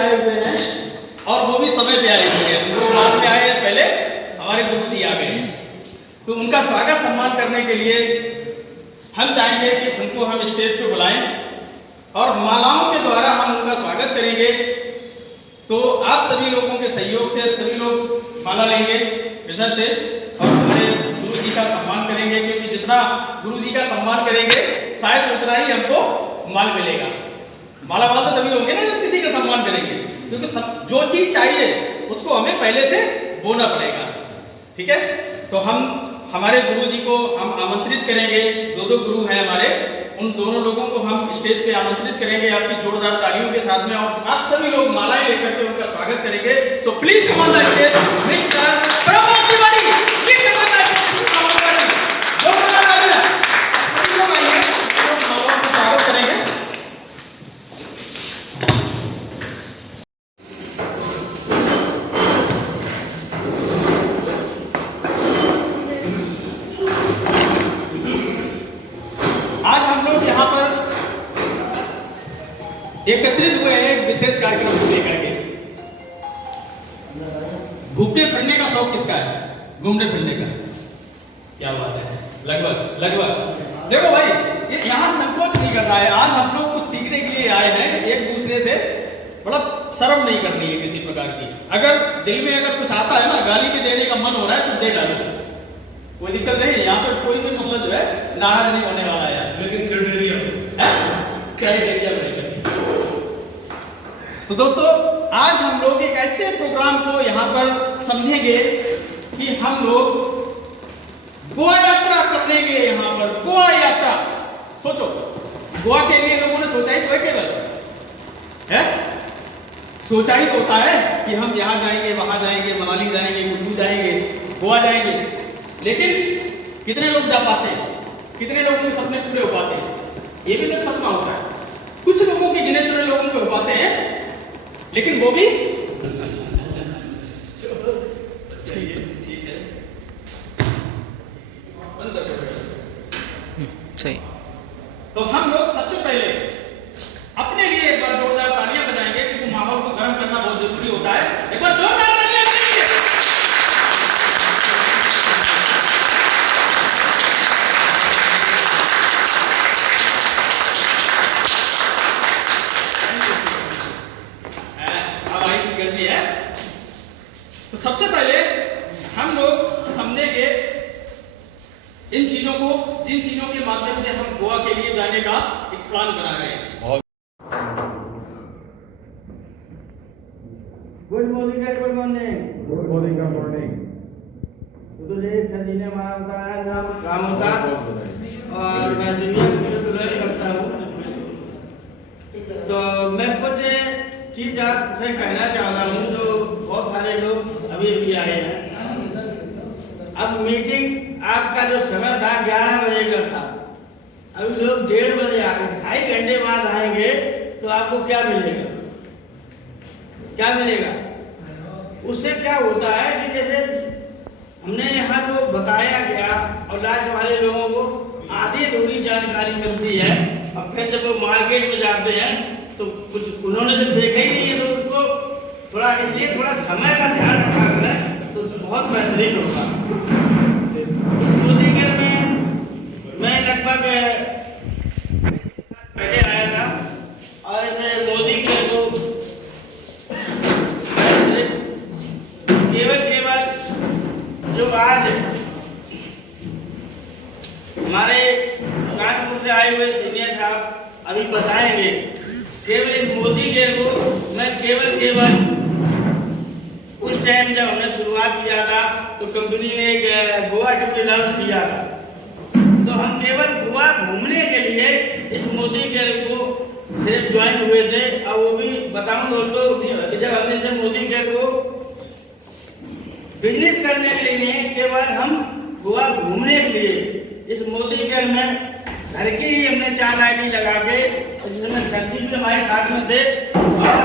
आए हुए हैं और वो भी समय पे आए हुए हैं। वो बाद में आए हैं, पहले हमारे गुरु जी आ गए हैं। तो उनका स्वागत सम्मान करने के लिए हम चाहेंगे कि उनको हम स्टेज पे बुलाएं और मालाओं के द्वारा हम उनका स्वागत करेंगे। तो आप सभी लोगों के सहयोग से सभी लोग माला लेंगे इधर से और हमारे गुरु जी का सम्मान करेंगे, क्योंकि जितना गुरु जी का सम्मान करेंगे शायद उतना ही हमको माल मिलेगा। माला वाला तो तभी होंगे ना जब किसी का सम्मान करेंगे, क्योंकि जो चीज चाहिए उसको हमें पहले से बोना पड़ेगा। ठीक है, तो हम हमारे गुरु जी को हम आमंत्रित करेंगे। दो गुरु हैं हमारे, उन दोनों लोगों को हम स्टेज पे आमंत्रित करेंगे आपकी जोरदार तालियों के साथ में, और आप सभी लोग मालाएं लेकर के उनका स्वागत करेंगे। तो please come on the stage mister Pramod Tiwari, please come on the stage, स्वागत करेंगे। आज हम लोग यहाँ पर एकत्रित हुए हैं एक विशेष कार्यक्रम को लेकर के। घूमने फिरने का शौक किसका है? घूमने फिरने का क्या बात है? लगभग देखो भाई, ये यहाँ संकोच नहीं कर रहा है। आज हम लोग कुछ सीखने के लिए आए हैं, एक दूसरे से मतलब शर्म नहीं करनी है किसी प्रकार की। अगर दिल में अगर कुछ आता है ना, गाली भी देने का मन हो रहा है तो दे डालो, कोई दिक्कत नहीं है। यहाँ पर कोई भी मतलब जो है नाराज नहीं होने वाला है, लेकिन क्राइटेरिया तो दोस्तों, आज हम लोग एक ऐसे प्रोग्राम को यहाँ पर समझेंगे कि हम लोग गोवा यात्रा करेंगे। यहाँ पर गोवा यात्रा, सोचो गोवा के लिए लोगों ने सोचा ही तो है, केवल है सोचा ही तो होता है कि हम यहाँ जाएंगे, वहां जाएंगे, मनाली जाएंगे, कुल्लू जाएंगे, गोवा जाएंगे, लेकिन कितने लोग जा पाते हैं? कितने लोगों के सपने पूरे हो पाते हैं? ये भी तो सपना होता है। कुछ लोगों के गिने चुने लोगों को हो पाते हैं, लेकिन वो भी सही। तो हम लोग सबसे पहले अपने लिए एक बार जोरदार तालियां बजाएंगे, क्योंकि माहौल को गर्म करना बहुत जरूरी होता है। एक बार जोरदार तालियां बजाएंगे। गर्मी है, तो सबसे पहले हम लोग समझेंगे इन चीजों को, जिन चीजों के माध्यम से हम गोवा के लिए जाने का एक प्लान बना रहे हैं। गुड मॉर्निंग है, गुड मॉर्निंग, गुड मॉर्निंग का मॉर्निंग। तो ये सर जी ने हमारा बताया नाम राम का, और मैं दुनिया को बिलोंग करता हूँ। तो मैं कुछ चीज आपसे कहना चाहता हूँ। जो बहुत सारे लोग अभी अभी आए हैं। अब मीटिंग आपका जो समय था 11 बजे का था, अभी लोग 1:30 बजे आ गए। 2.5 घंटे बाद आएंगे तो आपको क्या मिलेगा? क्या मिलेगा? उससे क्या होता है कि जैसे हमने यहाँ जो बताया गया और लास्ट वाले लोगों को आधी अधूरी जानकारी मिलती है, और फिर जब वो मार्केट में जाते हैं तो कुछ उन्होंने जब देखा ही नहीं है, तो उनको थोड़ा, इसलिए थोड़ा समय का ध्यान रखा करें तो बहुत बेहतरीन होगा। इस मोदीगढ़ में मैं लगभग पहले आया था, और इसे मोदीगढ़ को केवल जो आज हमारे कानपुर से आए हुए सीनियर साहब अभी बताएंगे, केवल इस मोदीगढ़ को मैं केवल उस टाइम जब हमने शुरुआत किया था तो कंपनी ने एक गोवा ट्रिप लॉन्च किया था। तो हम केवल गोवा घूमने के लिए इस मोदीगढ़ को सिर्फ ज्वाइन हुए थे। और वो भी बताऊं दोस्तों कि जब हमने इस मोदीगढ़ को बिजनेस करने के लिए, केवल हम गोवा घूमने के लिए इस मोदीगढ़ में घर की ही हमने 4 ID लगा के, जिसमें सर जी भी हमारे साथ में थे, और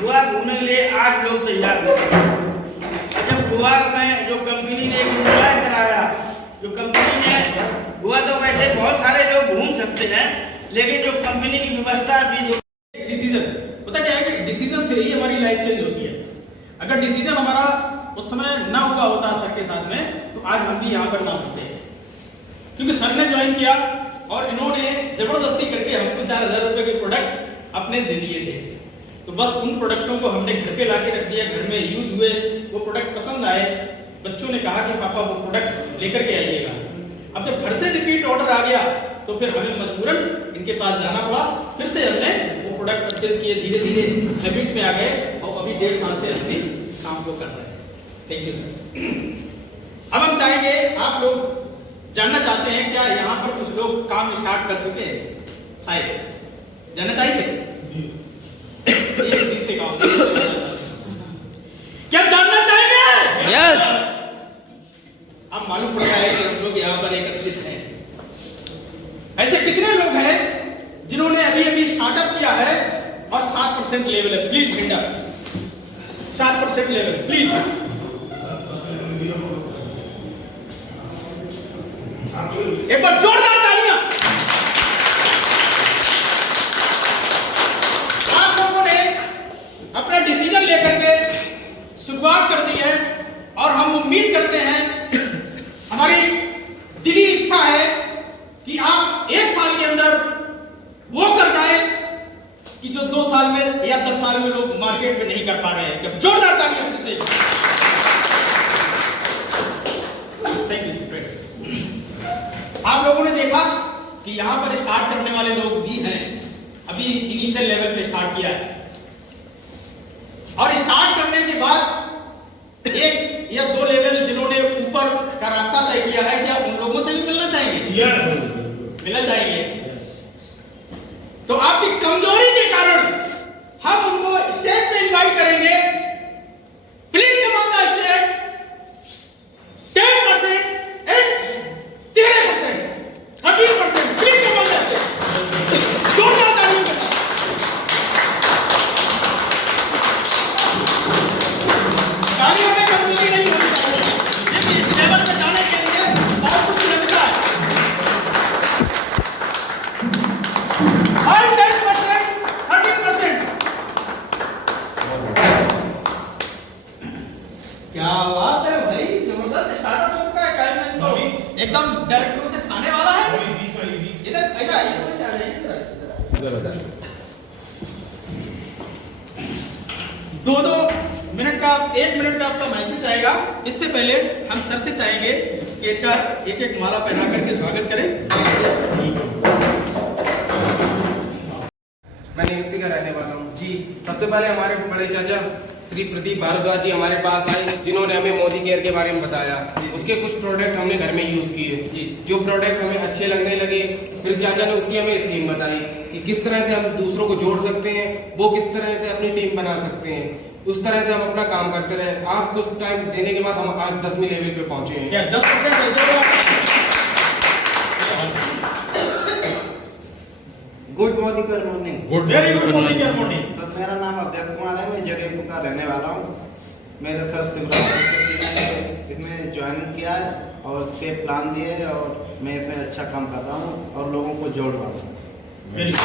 गोवा घूमने के लिए 8 लोग तैयार हुए। जब गोवा में जो कंपनी ने इंतजार कराया, जो कंपनी ने गोवा, तो वैसे बहुत सारे लोग घूम सकते हैं, लेकिन जो कंपनी की व्यवस्था थी, जो डिसीजन होता क्या है कि डिसीजन से ही हमारी लाइफ चेंज होती है। अगर डिसीजन हमारा उस समय ना हुआ होता सर के साथ में तो आज हम भी यहाँ पर ना होते, क्योंकि सर ने ज्वाइन किया और इन्होंने जबरदस्ती करके हमको 4,000 रुपए के प्रोडक्ट अपने दे दिए थे। तो बस उन प्रोडक्टों को हमने घर पे लाके रख दिया, घर में यूज हुए, वो प्रोडक्ट पसंद आए, बच्चों ने कहा कि पापा वो प्रोडक्ट लेकर के आइएगा। अब जब घर से रिपीट ऑर्डर आ गया तो फिर हमें मजबूरन इनके पास जाना पड़ा, फिर से हमने वो प्रोडक्ट परचेज किए, धीरे धीरे हैबिट में आ गए और अभी 1.5 साल से अपने काम को कर रहे हैं। Thank you sir. अब हम चाहेंगे, आप लोग जानना चाहते हैं क्या यहाँ पर कुछ लोग काम स्टार्ट कर चुके हैं? शायद जानना चाहेंगे से काम क्या जानना चाहेंगे? यस। अब मालूम पड़ रहा है कि हम लोग यहाँ पर एकत्रित हैं। ऐसे कितने लोग हैं जिन्होंने अभी अभी स्टार्टअप किया है और 7% लेवल है? Please hand up. 7% level please. एक बार जोरदार तालियां। आप लोगों ने अपना डिसीजन लेकर के शुरुआत कर दी है और हम उम्मीद करते हैं, हमारी दिली इच्छा है कि आप 1 साल के अंदर वो कर जाए कि जो 2 साल में या 10 साल में लोग मार्केट में नहीं कर पा रहे हैं। जोरदार तालियां अपने से। Thank you. आप लोगों ने देखा कि यहाँ पर स्टार्ट करने वाले लोग भी हैं, अभी इनिशियल लेवल पे स्टार्ट किया है और स्टार्ट करने के बाद 1 या 2 लेवल जिन्होंने ऊपर का रास्ता तय किया है, क्या उन लोगों से भी मिलना चाहेंगे? यस, मिलना चाहिए। तो आपकी कमजोरी के कारण हम उनको स्टेज पे इनवाइट करेंगे। Please come on the stage. 10% and 13%, 30%, please come on the stage. जोरदार तालियां। तालियों में कमजोरी नहीं होनी चाहिए, लेकिन इस लेवल पे जाने के लिए बहुत कुछ लगता है। और 10%, 30%। क्या बात है भाई, जबरदस्त स्टार्टअप हो चुका है। टाइम में तो एकदम डायरेक्टरों से छाने वाला है। इधर इधर आइए, थोड़े से आ जाइए इधर। 2-2 मिनट का, 1 मिनट का आपका मैसेज आएगा। इससे पहले हम सर से चाहेंगे कि इनका एक माला पहना करके स्वागत करें। मैं निगस्ती का रहने वाला हूँ जी। सबसे पहले हमारे बड़े चाचा श्री प्रदीप भारद्वाज जी हमारे पास आए, जिन्होंने हमें मोदी केयर के बारे में बताया। उसके कुछ प्रोडक्ट हमने घर में यूज किए, जो प्रोडक्ट हमें अच्छे लगने लगे। फिर चाचा ने उसकी हमें स्कीम बताई कि किस तरह से हम दूसरों को जोड़ सकते हैं, वो किस तरह से अपनी टीम बना सकते हैं। उस तरह से हम अपना काम करते रहे। आप कुछ टाइम देने के बाद हम आज 10वीं लेवल पे पहुंचे हैं। क्या 10%? Good morning, good morning. Very good morning, good morning. Sir, मेरा नाम अभ्यास कुमार है, मैं जगहपुर का रहने वाला हूँ। मेरे सर शिवराज ने इसमें ज्वाइनिंग किया है और उसके प्लान दिए है और मैं इसमें अच्छा काम कर रहा हूँ और लोगों को जोड़ रहा हूँ। Very good.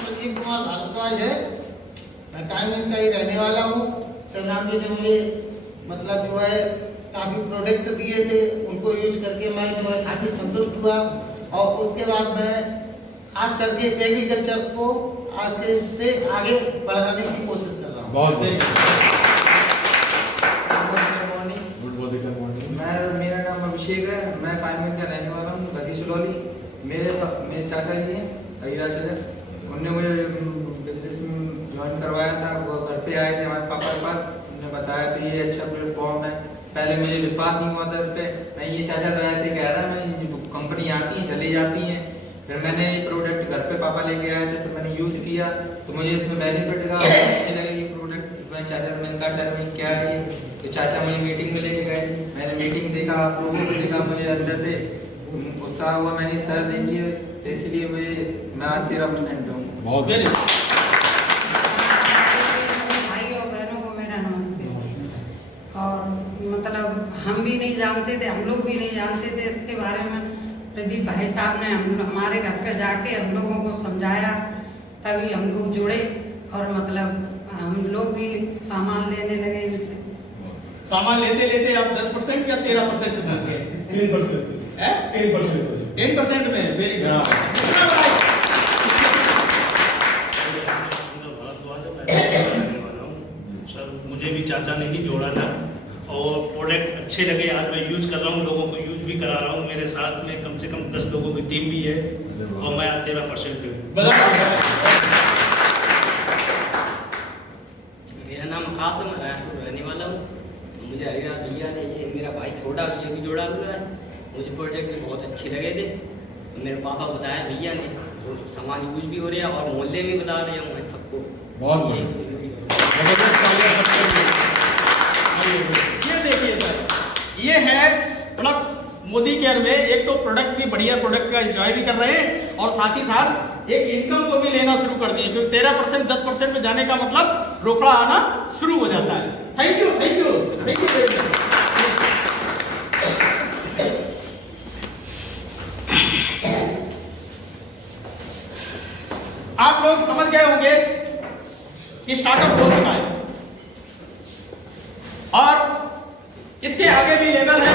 संजीव कुमार भारद्वाज है, मैं टाइमिंग का ही रहने वाला हूँ। सरनाम जी ने मुझे मतलब जो है काफ़ी प्रोडक्ट दिए थे, उनको यूज करके मैं जो है काफ़ी संतुष्ट हुआ और उसके बाद मैं खास करके एग्रीकल्चर को आगे से आगे बढ़ाने की कोशिश कर रहा हूँ। बहुत मेरा नाम अभिषेक है, मैं कायमिन का रहने वाला हूँ, गति सुलौली। मेरे चाचा जी हैं अहिराज चाचा, उनने मुझे बिजनेस में ज्वाइन करवाया था। वो घर पे आए थे हमारे पापा के पास, उन्होंने बताया तो ये अच्छा प्लेटफॉर्म है। पहले मुझे विश्वास नहीं हुआ था इस पर। मैं ये चाचा तो ऐसे कह रहा है, मैं कंपनी आती हैं चली जाती हैं। फिर मैंने ये प्रोडक्ट घर पे पापा लेके आए थे, तो मैंने यूज़ किया तो मुझे इसमें बेनिफिट का अच्छे लगे ये प्रोडक्ट। मैं चाचा मैंने कहा चाचा मैं क्या है ये, तो चाचा मुझे मीटिंग में लेके गए। मैंने मीटिंग देखा, आप लोगों को देखा, मुझे अंदर से उत्साह हुआ। मैंने सर देखिए, तो इसलिए मैं आज 13% हूँ। बहुत वेरी गुड। भाई और बहनों को मेरा नमस्ते। और मतलब हम भी नहीं जानते थे, हम लोग भी नहीं जानते थे इसके बारे में। प्रदीप भाई साहब ने हमारे घर पे जाके हम लोगों को समझाया तभी हम लोग जुड़े और मतलब हम लोग भी सामान लेने लगे इनसे। सामान लेते लेते आप 10% या 13% में पहुंच गए? 10% में। Very good. सर मुझे भी चाचा ने ही जोड़ा था और प्रोडक्ट अच्छे लगे। आज मैं यूज कर रहा हूँ, लोगों को यूज भी करा रहा हूँ। मेरे साथ में कम से कम 10 लोगों की टीम भी है और मैं 13% पे हूँ। मेरा नाम कासम है, रायपुर रहने वाला हूँ। मुझे हरिराज भैया ने, ये मेरा भाई छोटा ये भी जोड़ा हुआ है। मुझे प्रोडक्ट भी बहुत अच्छे लगे थे। मेरे पापा बताया भैया ने, तो सामान यूज भी हो रहा है और मोहल्ले में बता रहे हूँ मैं सबको। बहुत ये देखिए सर, ये है प्रोडक्ट मोदी केयर में। एक तो प्रोडक्ट भी बढ़िया प्रोडक्ट का एंजॉय भी कर रहे हैं और साथ ही साथ एक इनकम को भी लेना शुरू कर दिए, क्योंकि 13% 10% में जाने का मतलब रोकड़ा आना शुरू हो जाता है। Thank you, thank you, thank you very much. आप लोग समझ गए होंगे कि स्टार्टअप हो चुका है और इसके आगे भी लेवल है।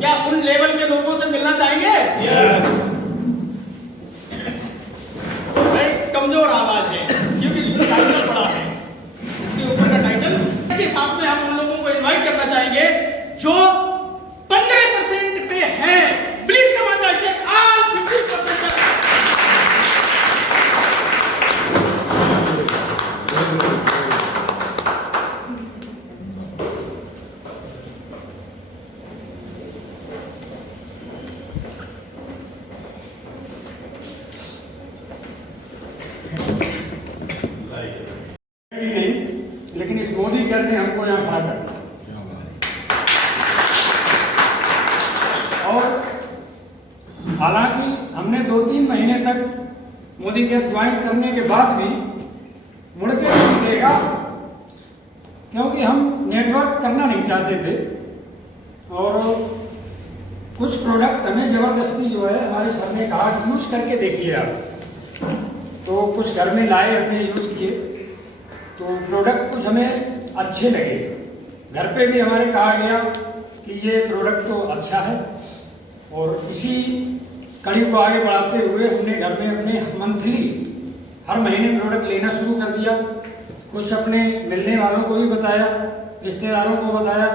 क्या उन लेवल के लोगों से मिलना चाहेंगे? एक कमजोर आवाज है क्योंकि टाइटल बड़ा है, इसके ऊपर का टाइटल। इसके साथ में हम उन लोगों को इनवाइट करना चाहेंगे जो 15% पे हैं। Please come on the stage all 50%। लेकिन इस मोदी केयर ने हमको यहाँ खड़ा कर दिया। और हालांकि हमने 2-3 महीने तक मोदी केयर ज्वाइन करने के बाद भी मुड़ के नहीं देगा, क्योंकि हम नेटवर्क करना नहीं चाहते थे और कुछ प्रोडक्ट हमें ज़बरदस्ती जो है हमारे सर ने कहा यूज़ करके देखिए आप। तो कुछ घर में लाए, हमने यूज़ किए तो प्रोडक्ट कुछ हमें अच्छे लगे। घर पे भी हमारे कहा गया कि ये प्रोडक्ट तो अच्छा है और इसी कड़ी को आगे बढ़ाते हुए हमने घर में अपने मंथली हर महीने प्रोडक्ट लेना शुरू कर दिया। कुछ अपने मिलने वालों को भी बताया, रिश्तेदारों को बताया।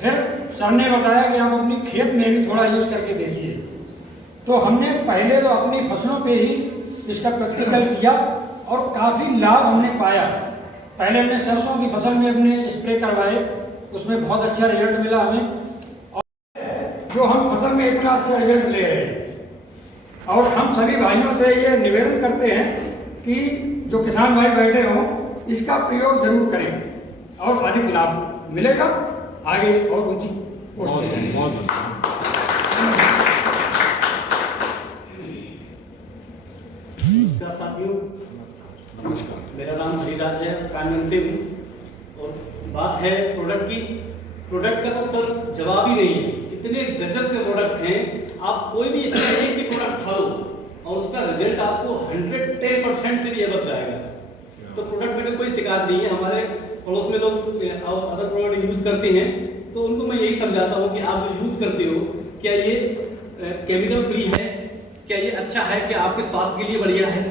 फिर सर ने बताया कि आप अपनी खेत में भी थोड़ा यूज़ करके देखिए। तो हमने पहले तो अपनी फसलों पे ही इसका प्रैक्टिकल किया और काफ़ी लाभ हमने पाया। पहले हमने सरसों की फसल में अपने स्प्रे करवाए, उसमें बहुत अच्छा रिजल्ट मिला हमें। और जो हम फसल में इतना अच्छा रिजल्ट ले रहे हैं और हम सभी भाइयों से ये निवेदन करते हैं कि जो किसान भाई बैठे हों इसका प्रयोग जरूर करें और अधिक लाभ मिलेगा, आगे और ऊंची साथियों, मेरा नाम हरिराज है, कानन से हूँ। और बात है प्रोडक्ट की। प्रोडक्ट का तो सर जवाब ही नहीं है। इतने गजब के प्रोडक्ट हैं, आप कोई भी इसमें एक भी प्रोडक्ट खा लो और उसका रिजल्ट आपको 110% से भी अबव जाएगा। तो प्रोडक्ट में कोई शिकायत नहीं है। हमारे पड़ोस में लोग अदर प्रोडक्ट यूज़ करते हैं तो उनको मैं यही समझाता हूँ कि आप जो यूज़ करते हो क्या ये केमिकल फ्री है, क्या ये अच्छा है, क्या आपके स्वास्थ्य के लिए बढ़िया है।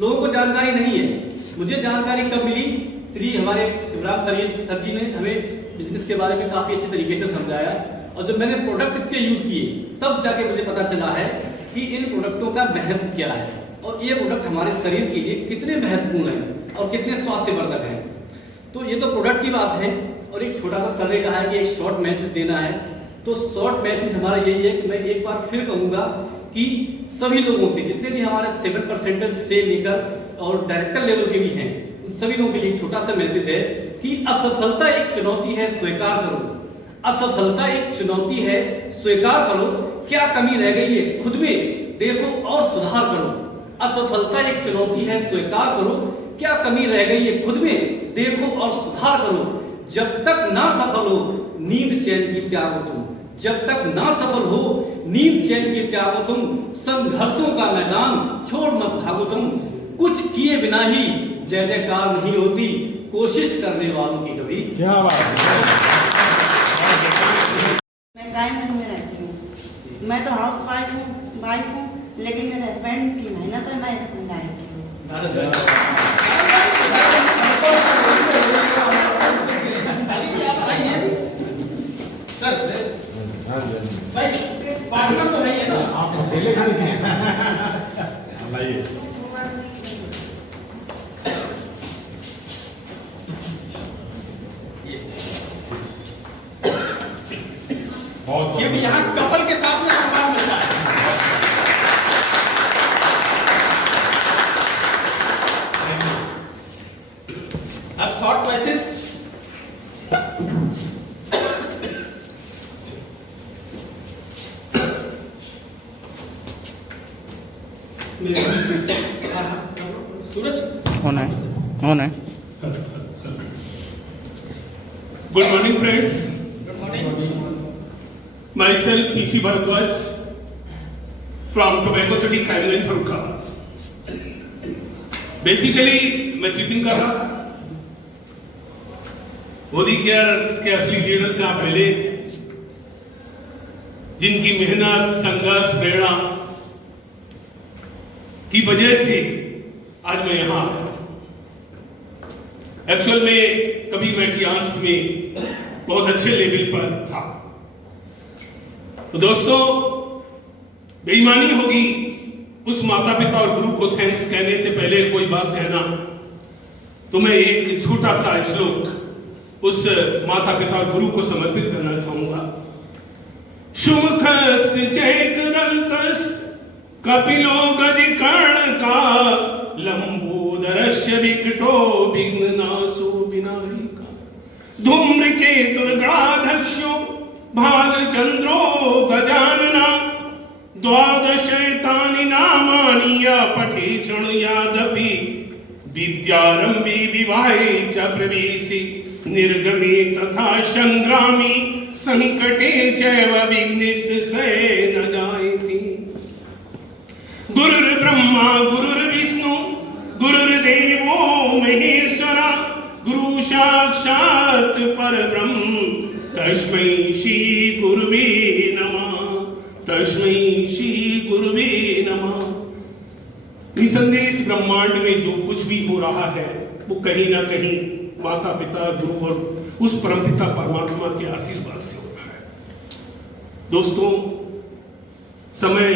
लोगों को जानकारी नहीं है। मुझे जानकारी कब मिली, श्री हमारे शिवराम सर जी ने हमें बिजनेस के बारे में काफ़ी अच्छे तरीके से समझाया और जब मैंने प्रोडक्ट इसके यूज़ किए तब जाके मुझे पता चला है कि इन प्रोडक्टों का महत्व क्या है और ये प्रोडक्ट हमारे शरीर के लिए कितने महत्वपूर्ण हैं और कितने स्वास्थ्यवर्धक हैं। तो ये तो प्रोडक्ट की बात है। और एक छोटा सा सर ने कहा है कि एक शॉर्ट मैसेज देना है, तो शॉर्ट मैसेज हमारा यही है कि मैं एक बार फिर कहूँगा कि सभी लोगों से, जितने भी हमारे 7% से लेकर और डायरेक्टर लेवल के भी हैं, उन सभी लोगों के लिए छोटा सा मैसेज है कि असफलता एक चुनौती है, स्वीकार करो। असफलता एक चुनौती है, स्वीकार करो। क्या कमी रह गई है खुद में देखो और सुधार करो। असफलता एक चुनौती है, स्वीकार करो। क्या कमी रह गई है खुद में देखो और सुधार करो। जब तक ना सफल हो नींद चैन की त्यागो तुम। जब तक ना सफल हो नींद चैन की त्यागो तुम। संघर्षों का मैदान छोड़ मत भागो तुम। कुछ किए बिना ही जय जयकार नहीं होती, कोशिश करने वालों की कभी। क्या बात है। मैं गायन में रहती हूँ। मैं तो हाउस वाइफ हूँ, लेकिन मेरे हस्बैंड की मेहनत है, मैं गायन की हूँ। सर भाई पार्टनर तो नहीं है ना, आप अकेले खाली हैं। लाइए। बहुत क्योंकि यहाँ कपल के साथ में सम्मान मिलता है। अब शॉर्ट मैसेज सूरज ऑन है। Good morning, friends. Good morning. Myself, PC Bharadwaj, from Tobacco City, Crime Faruka. Basically, मैं चीटिंग कर रहा था। मोदी केयर के एफिलिएटेड से आप मिले, जिनकी मेहनत, संघर्ष, प्रेरणा की वजह से आज मैं यहां आया। एक्चुअल में कभी मैं टीआरस में बहुत अच्छे लेवल पर था। तो दोस्तों, बेईमानी होगी उस माता पिता और गुरु को थैंक्स कहने से पहले कोई बात कहना, तो मैं एक छोटा सा श्लोक उस माता पिता और गुरु को समर्पित करना चाहूंगा। शुमुखस् चैकदन्तस् कपिलो गदिकर्ण का लंबोदरस्य विकटो विघ्ननाशो विनायका धूम्रकेतुर्गणाध्यक्षो भालचंद्रो गजानना द्वादशैतानि नामानि य पठेक्षण यादपि विद्यारंभे विवाहे च प्रवेशे निर्गमे तथा संग्रामे संकटे चैव विघ्नेशस्य न जायते। गुरुर्ब्रह्मा गुरुर्विष्णु गुरुर्देवो महेश्वरा गुरु साक्षात् परब्रह्म तस्मै श्री गुरुवे नमः। तस्मै श्री गुरुवे नमः। निसंदेह इस ब्रह्मांड में जो कुछ भी हो रहा है वो कहीं ना कहीं माता पिता, गुरु और उस परमपिता परमात्मा के आशीर्वाद से हो रहा है। दोस्तों, समय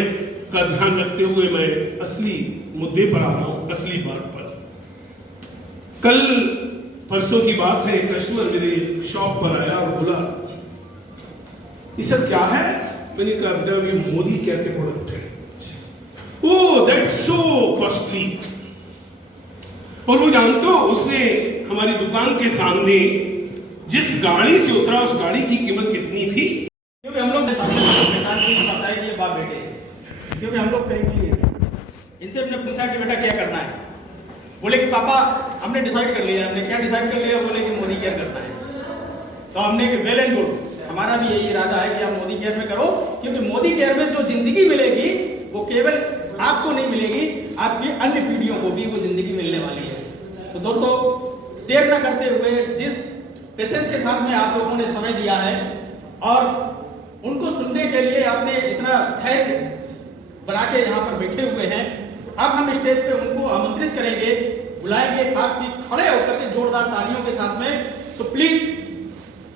का ध्यान रखते हुए मैं असली मुद्दे पर आ रहा हूं, असली बात पर। कल परसों की बात है, एक कस्टमर मेरे शॉप पर आया और बोला, ये सब क्या है? मैंने कहा बेटा ये मोदी केयर के प्रोडक्ट है। Oh that's so costly. और वो जानते हो, उसने हमारी दुकान के सामने जिस गाड़ी से उतरा उस गाड़ी की कीमत कितनी थी? क्योंकि हम लोग पता है कि ये बाप बेटे, क्योंकि हम लोग करेंगे इनसे हमने पूछा कि बेटा क्या करना है। बोले कि पापा हमने डिसाइड कर लिया। हमने क्या डिसाइड कर लिया? बोले कि मोदी केयर करना है। तो हमने कि वेल एंड गुड, हमारा भी यही इरादा है कि आप मोदी केयर में करो, क्योंकि मोदी केयर में जो जिंदगी मिलेगी वो केवल आपको नहीं मिलेगी, आपकी अन्य पीढ़ियों को भी वो जिंदगी मिलने वाली है। तो दोस्तों, देर न करते हुए जिस पेशेंस के साथ में आप लोगों ने समय दिया है और उनको सुनने के लिए आपने इतना धैर्य बना के यहाँ पर बैठे हुए हैं, अब हम स्टेज पे उनको आमंत्रित करेंगे, बुलाएंगे आपकी खड़े होकर के जोरदार तालियों के साथ में। तो please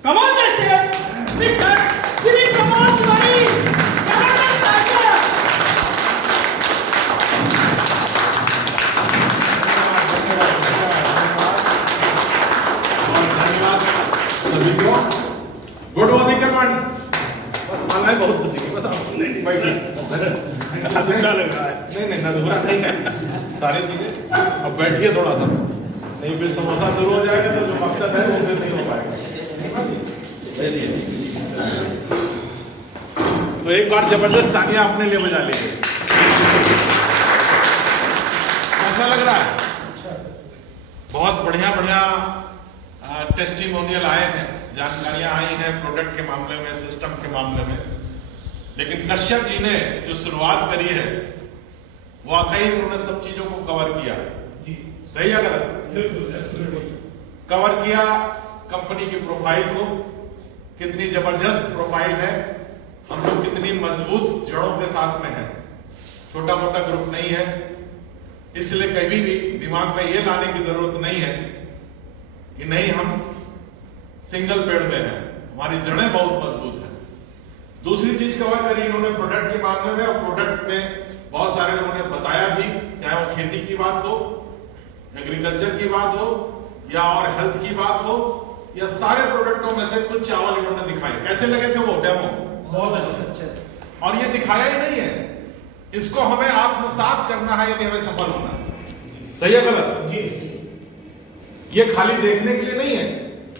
come on the stage mister Shri Pramod Tiwari. सभी को गुड मॉर्निंग करवानी। मांगा बहुत कुछ है, बस आप नहीं बैठिए। अधूरा लग रहा है। नहीं अधूरा नहीं है सारी चीजें। अब बैठिए थोड़ा सा, नहीं फिर समोसा शुरू हो जाएगा तो जो मकसद है वो फिर नहीं हो पाएगा। तो एक बार जबरदस्त तालियां अपने लिए बजा लीजिए। कैसा लग रहा है? बहुत बढ़िया बढ़िया टेस्टिमोनियल आए हैं, जानकारियां आई हैं प्रोडक्ट के मामले में, सिस्टम के मामले में। लेकिन कश्यप जी ने जो शुरुआत करी है, वाकई उन्होंने सब चीजों को कवर किया है। सही या गलत? कवर किया कंपनी की प्रोफाइल को, कितनी जबरदस्त प्रोफाइल है, हम लोग कितनी मजबूत जड़ों के साथ में है, छोटा मोटा ग्रुप नहीं है। इसलिए कभी भी दिमाग में ये लाने की जरूरत नहीं है कि नहीं हम सिंगल पेड़ में है, हमारी जड़ें बहुत मजबूत है। दूसरी चीज कवर करी इन्होंने प्रोडक्ट के मामले में, और प्रोडक्ट में बहुत सारे लोगों ने बताया भी, चाहे वो खेती की बात हो, एग्रीकल्चर की बात हो, या और हेल्थ की बात हो, या सारे प्रोडक्टों में से कुछ चावल इन्होंने दिखाए। कैसे लगे थे वो डेमो? बहुत अच्छे। और ये दिखाया ही नहीं है, इसको हमें आत्मसात करना है यदि हमें सफल होना है। सही है गलत? जी। ये खाली देखने के लिए नहीं है,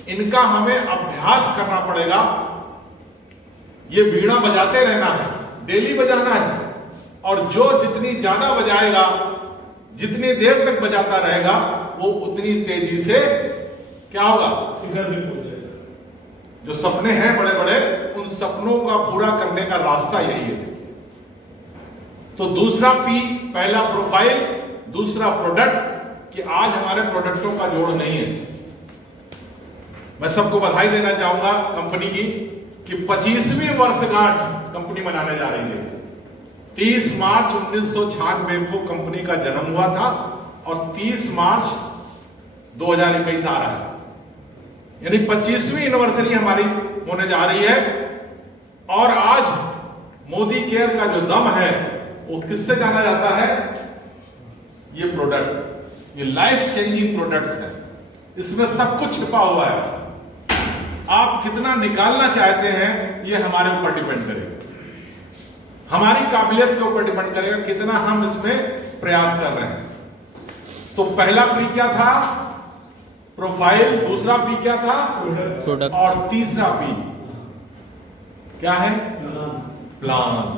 इनका हमें अभ्यास करना पड़ेगा। ये बीड़ा बजाते रहना है, डेली बजाना है, और जो जितनी ज्यादा बजाएगा, जितनी देर तक बजाता रहेगा, वो उतनी तेजी से क्या होगा? शिखर पे पहुंच जाएगा। जो सपने हैं बड़े बड़े, उन सपनों का पूरा करने का रास्ता यही है। तो दूसरा पी, पहला प्रोफाइल, दूसरा प्रोडक्ट, कि आज हमारे प्रोडक्टों का जोड़ नहीं है। मैं सबको बधाई देना चाहूंगा कंपनी की कि 25वीं वर्षगांठ कंपनी मनाने जा रही है। 30 मार्च 1996 को कंपनी का जन्म हुआ था, और 30 मार्च 2021 आ रहा है, यानी 25वीं एनिवर्सरी हमारी होने जा रही है। और आज मोदी केयर का जो दम है वो किससे जाना जाता है? ये प्रोडक्ट, ये लाइफ चेंजिंग प्रोडक्ट्स है, इसमें सब कुछ छिपा हुआ है। आप कितना निकालना चाहते हैं ये हमारे ऊपर डिपेंड करेगा, हमारी काबिलियत के ऊपर डिपेंड करेगा, कितना हम इसमें प्रयास कर रहे हैं। तो पहला पी क्या था? प्रोफाइल। दूसरा पी क्या था? प्रोडक्ट। और तीसरा पी क्या है? प्लान।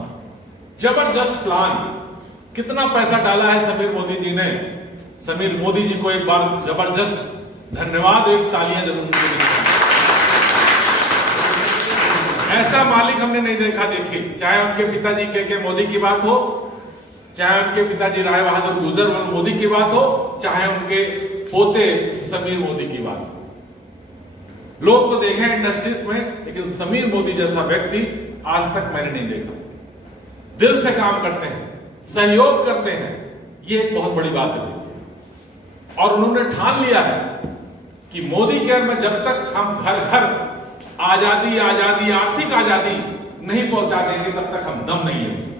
जबरदस्त प्लान। कितना पैसा डाला है समीर मोदी जी ने? समीर मोदी जी को एक बार जबरदस्त धन्यवाद, एक तालियां जरूर देनी। ऐसा मालिक हमने नहीं देखा। देखिए, चाहे उनके पिताजी के मोदी की बात हो, चाहे उनके पिताजी राय बहादुर गुजर मोदी की बात हो, चाहे उनके पोते समीर मोदी की बात हो। लोग तो देखे इंडस्ट्रीज में, लेकिन समीर मोदी जैसा व्यक्ति आज तक मैंने नहीं देखा। दिल से काम करते हैं, सहयोग करते हैं, ये एक बहुत बड़ी बात है। और उन्होंने ठान लिया है कि मोदी केयर में जब तक हम घर घर आजादी आजादी आर्थिक आजादी नहीं पहुंचा देंगे, तब तक हम दम नहीं लेंगे।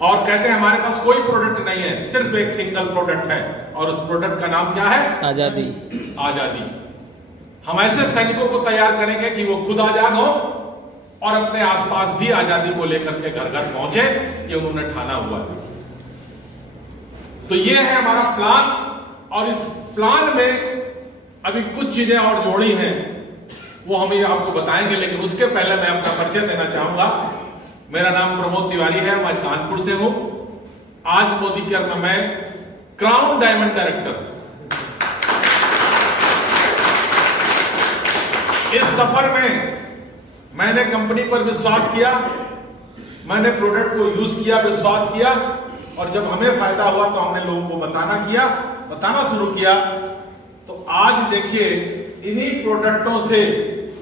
और कहते हैं हमारे पास कोई प्रोडक्ट नहीं है, सिर्फ एक सिंगल प्रोडक्ट है, और उस प्रोडक्ट का नाम क्या है? आजादी। आजादी। हम ऐसे सैनिकों को तैयार करेंगे कि वो खुद आजाद हो और अपने आसपास भी आजादी को लेकर के घर घर पहुंचे, ये उन्होंने ठाना हुआ है। तो ये है हमारा प्लान, और इस प्लान में अभी कुछ चीजें और जोड़ी हैं, वो हम आपको बताएंगे। लेकिन उसके पहले मैं अपना परिचय देना चाहूंगा। मेरा नाम प्रमोद तिवारी है, मैं कानपुर से हूं। आज मोदी केयर में मैं क्राउन डायमंड डायरेक्टर। इस सफर में मैंने कंपनी पर विश्वास किया, मैंने प्रोडक्ट को यूज किया, विश्वास किया, और जब हमें फायदा हुआ तो हमने लोगों को बताना शुरू किया। तो आज देखिए, इन्हीं प्रोडक्टों से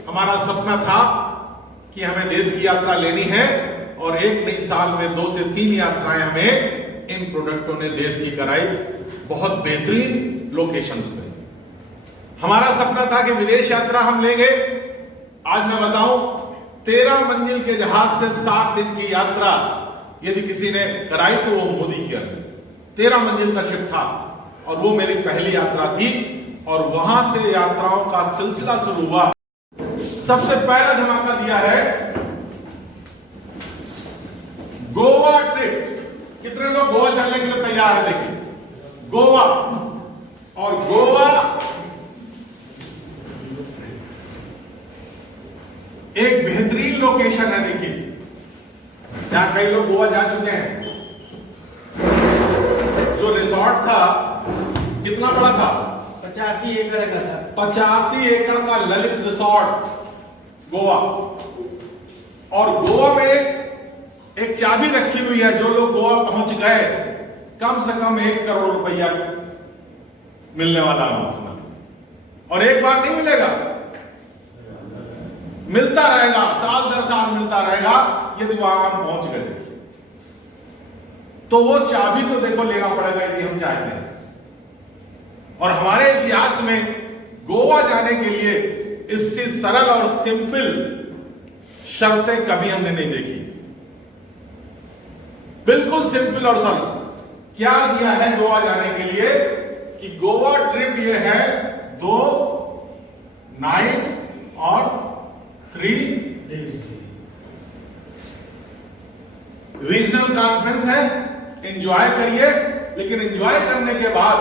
हमारा सपना था कि हमें देश की यात्रा लेनी है, और एक नई साल में 2 से 3 यात्राएं हमें इन प्रोडक्टों ने देश की कराई, बहुत बेहतरीन लोकेशंस पे। हमारा सपना था कि विदेश यात्रा हम लेंगे। आज मैं बताऊं, 13 मंजिल के जहाज से 7 दिन की यात्रा यदि किसी ने कराई तो वो मोदी केयर। 13 मंजिल का शिप था, और वो मेरी पहली यात्रा थी, और वहां से यात्राओं का सिलसिला शुरू हुआ। सबसे पहला धमाका दिया है गोवा ट्रिप। कितने लोग गोवा चलने के लिए तैयार है? देखिए, गोवा। और गोवा एक बेहतरीन लोकेशन है। देखिए, जहां कई लोग गोवा जा चुके हैं। जो रिसोर्ट था कितना बड़ा था? 85 एकड़ का था। 85 एकड़ का ललित रिसोर्ट गोवा। और गोवा में एक चाबी रखी हुई है, जो लोग गोवा पहुंच गए, कम से कम 1 करोड़ रुपया मिलने वाला अमाउंट, और एक बार नहीं मिलेगा, मिलता रहेगा, साल दर साल मिलता रहेगा यदि वहां हम पहुंच गए। तो वो चाबी तो देखो लेना पड़ेगा यदि हम चाहते हैं। और हमारे इतिहास में गोवा जाने के लिए इससे सरल और सिंपल शर्तें कभी हमने नहीं देखी। बिल्कुल सिंपल और सरल। क्या दिया है गोवा जाने के लिए कि गोवा ट्रिप ये है 2 नाइट और 3 रीजनल कॉन्फ्रेंस है, एंजॉय करिए। लेकिन एंजॉय करने के बाद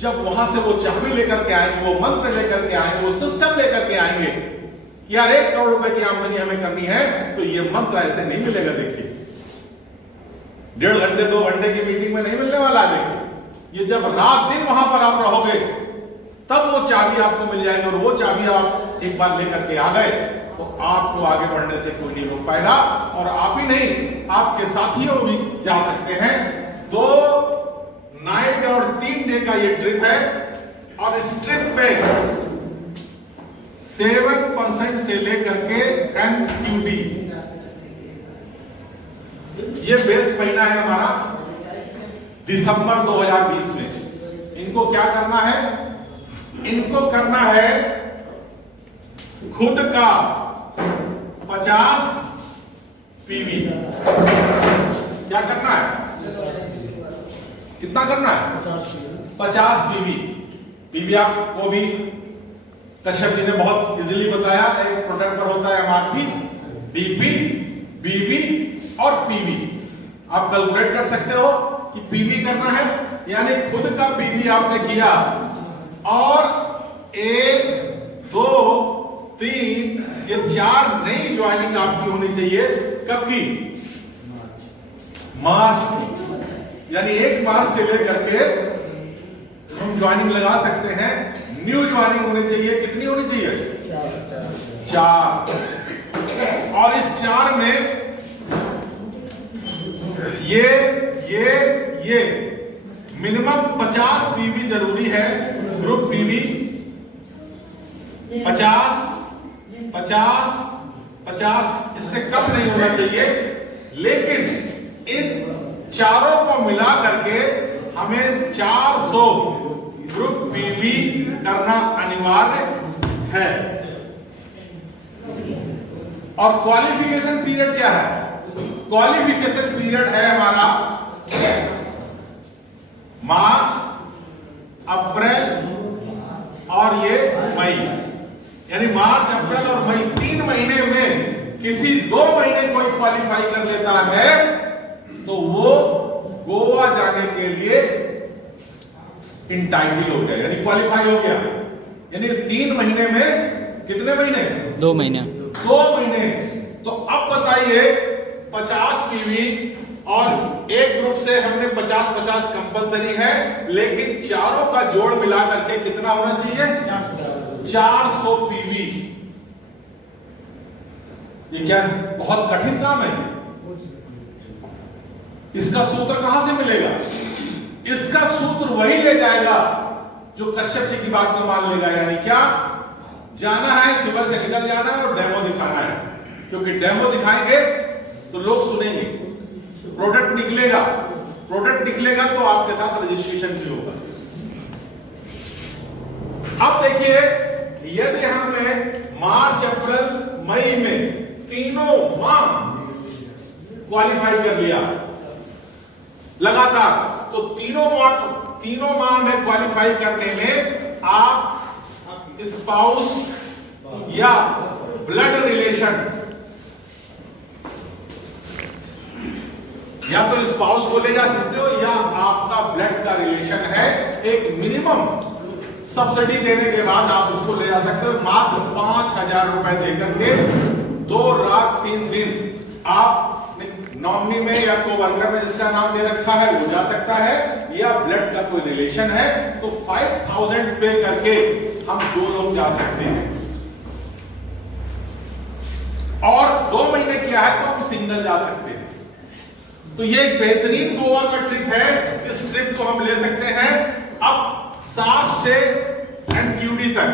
जब वहां से वो चाबी लेकर के आएंगे, वो मंत्र लेकर के आएंगे, वो सिस्टम लेकर के आएंगे कि यार 1 करोड़ रुपए की आमदनी हमें करनी है, तो ये मंत्र ऐसे नहीं मिलेगा। देखिए 1.5 घंटे 2 घंटे की मीटिंग में नहीं मिलने वाला। देखिए ये जब रात दिन वहां पर आप रहोगे तब वो चाबी आपको मिल जाएगी। और वो चाबी आप एक बार लेकर के आ गए तो आपको आगे बढ़ने से कोई नहीं रोक पाएगा। और आप ही नहीं, आपके साथियों भी जा सकते हैं। 2 नाइट और 3 डे का ये ट्रिप है। और इस ट्रिप पे 7% से लेकर के NQD, ये बेस महीना है हमारा दिसंबर 2020 में। इनको क्या करना है? इनको करना है खुद का 50 PV। क्या करना है? कितना करना है? 50 PV आपको भी कश्यप जी ने बहुत इजीली बताया। एक प्रोडक्ट पर होता है MRP, DP, BV और PV। आप कैलकुलेट कर सकते हो कि PV करना है, यानी खुद का PV आपने किया। और 1, 2, 3 ये 4 नई ज्वाइनिंग आपकी होनी चाहिए। कब की? मार्च की। यानी एक बार से लेकर के हम ज्वाइनिंग लगा सकते हैं। न्यू ज्वाइनिंग होनी चाहिए। कितनी होनी चाहिए? 4। और इस 4 में ये मिनिमम 50 PV जरूरी है। ग्रुप PV 50, 50, 50, इससे कम नहीं होना चाहिए। लेकिन इन चारों को मिला करके हमें 400 ग्रुप PV करना अनिवार्य है। और क्वालिफिकेशन पीरियड क्या है? क्वालिफिकेशन पीरियड है हमारा मार्च, अप्रैल और ये मई। यानी मार्च, अप्रैल और मई 3 महीने में किसी 2 महीने कोई क्वालिफाई कर लेता है तो वो गोवा जाने के लिए इंटाइटल हो गया, यानी क्वालिफाई हो गया। यानी 3 महीने में कितने महीने? 2 महीने। 2 महीने। तो अब बताइए 50 PV और एक ग्रुप से हमने 50-50 कंपलसरी है, लेकिन चारों का जोड़ मिला करके कितना होना चाहिए? 400 PV। ये क्या बहुत कठिन काम है? इसका सूत्र कहां से मिलेगा? इसका सूत्र वही ले जाएगा जो कश्यप जी की बात को मान लेगा। यानी क्या? जाना है, सुबह से निकल जाना है और डेमो दिखाना है। क्योंकि डेमो दिखाएंगे तो लोग सुनेंगे, प्रोडक्ट निकलेगा, प्रोडक्ट निकलेगा तो आपके साथ रजिस्ट्रेशन भी होगा। अब देखिए, यदि हमने मार्च, अप्रैल, मई में तीनों माह क्वालिफाई कर लिया लगातार, तो तीनों माह में क्वालिफाई करने में आप स्पाउस या ब्लड रिलेशन, या तो स्पाउस को ले जा सकते हो या आपका ब्लड का रिलेशन है। एक मिनिमम सब्सिडी देने के बाद आप उसको ले जा सकते हो। मात्र 5,000 रुपए देकर के 2 रात 3 दिन आप नॉमिनी में या कोवर्कर में जिसका नाम दे रखा है वो जा सकता है, या ब्लड का कोई रिलेशन है तो 5,000 पे करके हम 2 लोग जा सकते हैं। और 2 महीने किया है तो हम सिंगल जा सकते हैं। तो ये एक बेहतरीन गोवा का ट्रिप है। इस ट्रिप को हम ले सकते हैं। अब सास से एनक्यूडी तक।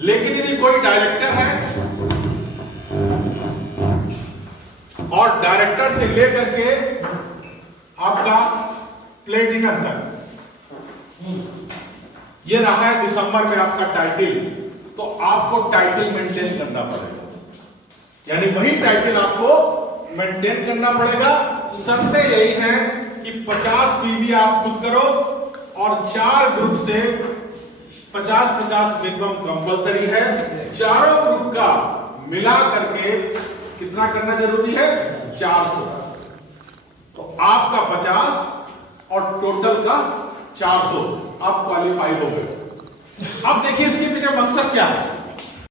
लेकिन यदि कोई डायरेक्टर है और डायरेक्टर से लेकर के आपका प्लेटिनम तक, ये रहा है दिसंबर में आपका टाइटल, तो आपको टाइटल मेंटेन करना पड़ेगा, यानी वही टाइटल आपको मेंटेन करना पड़ेगा। शर्तें यही हैं कि 50 पीवी आप खुद करो और 4 ग्रुप से 50-50 मिनिमम कंपलसरी है। चारों ग्रुप का मिला करके कितना करना जरूरी है? 400। तो आपका 50 और टोटल का 400, आप क्वालिफाई हो गए। अब देखिए इसके पीछे मकसद क्या है।